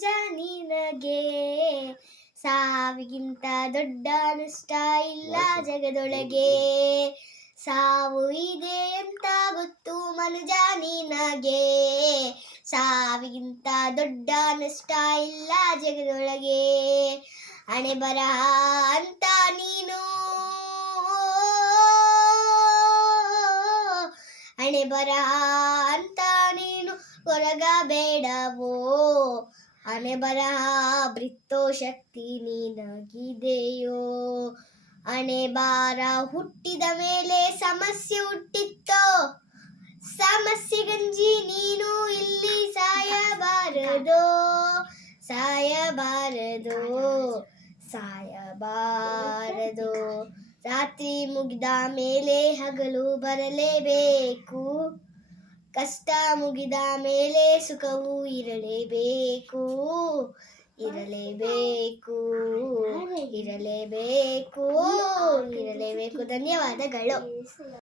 ಮನುಜ ನಿನಗೆ. ಸಾವಿಗಿಂತ ದೊಡ್ಡ ನಷ್ಟ ಇಲ್ಲ ಜಗದೊಳಗೆ. ಸಾವು ಇದೆ ಅಂತ ಗೊತ್ತು ಮನುಜ ನಿನಗೆ. ಸಾವಿಗಿಂತ ದೊಡ್ಡ ನಷ್ಟ ಇಲ್ಲ ಜಗದೊಳಗೆ. ಹಣೆ ಬರಹ ಅಂತ ನೀನು. ಹಣೆ ಬರಹ ಅಂತ ನೀನು. ಕೊರಗಬೇಡವೋ ಹಣೆ ಬರಹ ಬ್ರಿತ್ತೋ ಶಕ್ತಿ ನೀನಾಗಿದೆಯೋ? ಹಣೆ ಬಾರ ಹುಟ್ಟಿದ ಮೇಲೆ ಸಮಸ್ಯೆ ಹುಟ್ಟಿತ್ತೋ? ಸಮಸ್ಯೆ ಗಂಜಿ ನೀನು ಇಲ್ಲಿ ಸಾಯಬಾರದು? ಸಾಯಬಾರದು? ಸಾಯಬಾರದು? ರಾತ್ರಿ ಮುಗಿದ ಮೇಲೆ ಹಗಲು ಬರಲೇಬೇಕು. ಕಷ್ಟ ಮುಗಿದ ಮೇಲೆ ಸುಖವು ಇರಲೇಬೇಕು. ಇರಲೇಬೇಕು. ಇರಲೇಬೇಕು. ಇರಲೇಬೇಕು. ಧನ್ಯವಾದಗಳು.